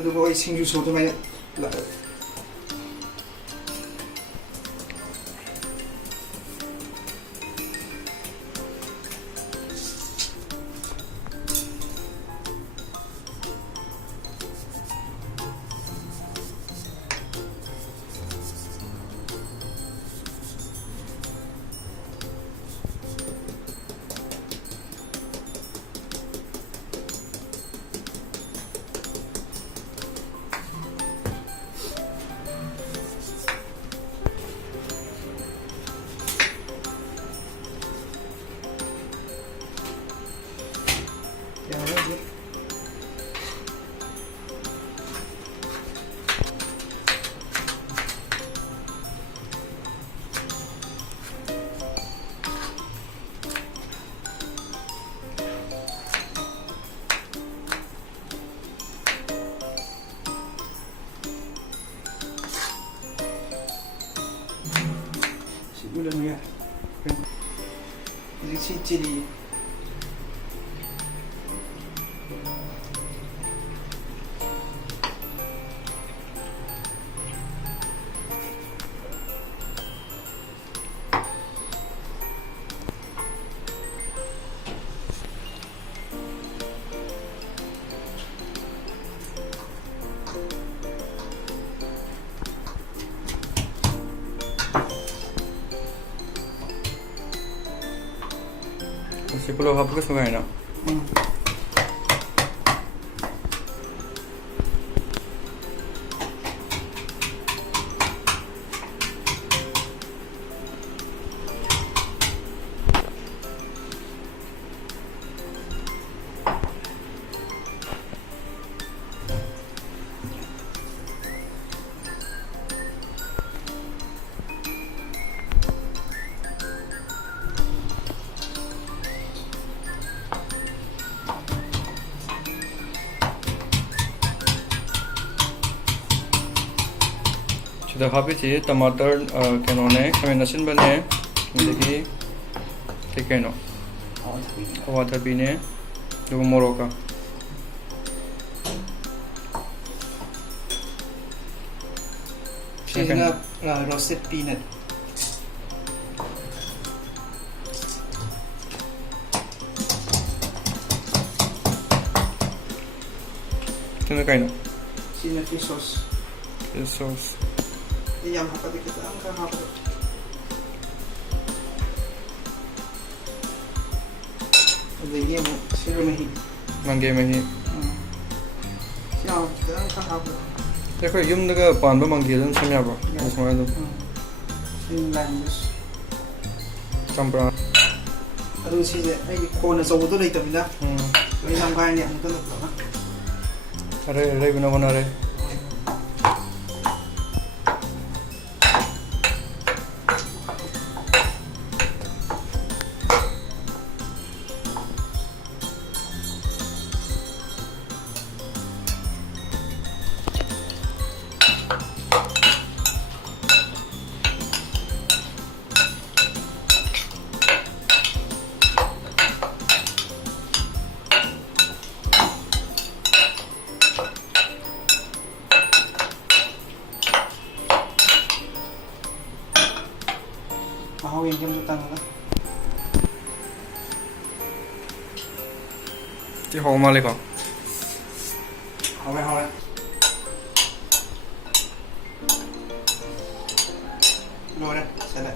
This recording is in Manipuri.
ꯑꯗꯨꯒ ꯑꯩ ꯁꯤꯡꯖꯨꯁꯨ ꯑꯗꯨꯃꯥꯏꯅ Ulan ya. Jadi cili. Sepuluh hapus sungai nak. ꯁꯤꯗ ꯍꯥꯞꯄꯤꯁꯤ ꯇꯃꯥꯇꯔ ꯀꯩꯅꯣꯅꯦ ꯈꯥꯃꯦꯟ ꯑꯁꯤꯟꯕꯅꯦ ꯑꯗꯒꯤ ꯀꯩꯅꯣ ꯑꯋꯥꯊꯕꯤꯅꯦ ꯑꯗꯨꯒ ꯃꯣꯔꯣꯛꯀ ꯁꯤꯅ roasted peanut. ꯁꯤꯅ ꯀꯩꯅꯣ Sina fish sauce. fish sauce. Iyam hapati kita ang kahapon. Adagi mo siro mahi. Mangge mahi. Siya kita ang kahapon. देखो युम नगा पांबा मंगेलन समयाबो उसमाय दो Finlandus. चंपरा Adu sije ai kona zawdo leitamina. Ai namgai ni amta na. अरे रे बिना बना रे Mahal yang jam tutang na. Ti ho ma le ko Hawe. Lore, sala.